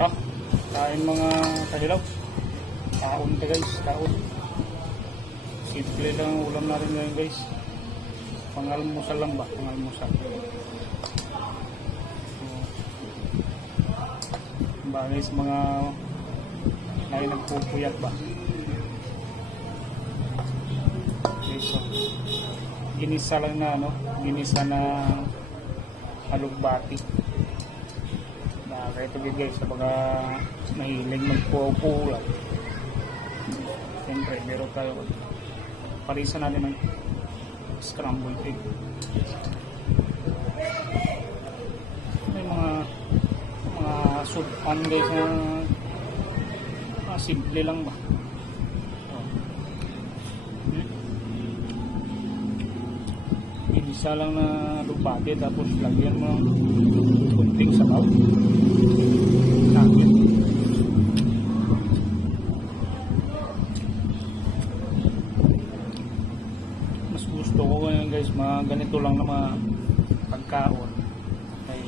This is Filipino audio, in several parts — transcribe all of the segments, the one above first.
Ah, kain mga kahilaw. Taon ka guys, taon. Simple lang ang ulam natin ngayon guys. Pangalmusal lang ba? Pangalmusal. Bagay sa mga nagpupuyat ba? Okay, so ginisa lang na ginisa na alugbati. Kaya ito guys, sa mga mahilig magpupulat. Siyempre, meron tayo. Parisa natin ng scrambled egg. May mga sudan guys na simple lang ba? Isa lang na lugbate tapos lagyan mo ng kunting sabaw. Nakit. Mas gusto ko ngayon guys, mga ganito lang na mga pagkaon. Ay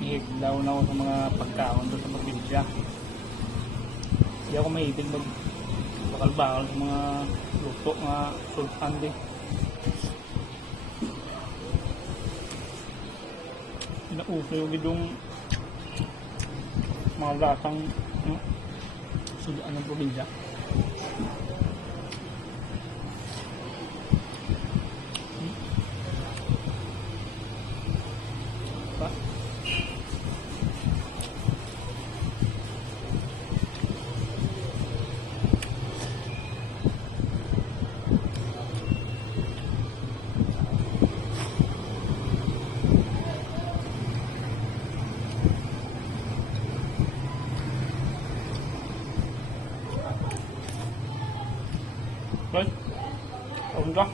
ihiglaw na ako sa mga pagkaon doon sa probinsya. Hindi ako mahilig bakal-bakal sa mga luto nga sultan din. Nauso yung gidong mga latang sudaan ng probinsya. Right? Kaun ka?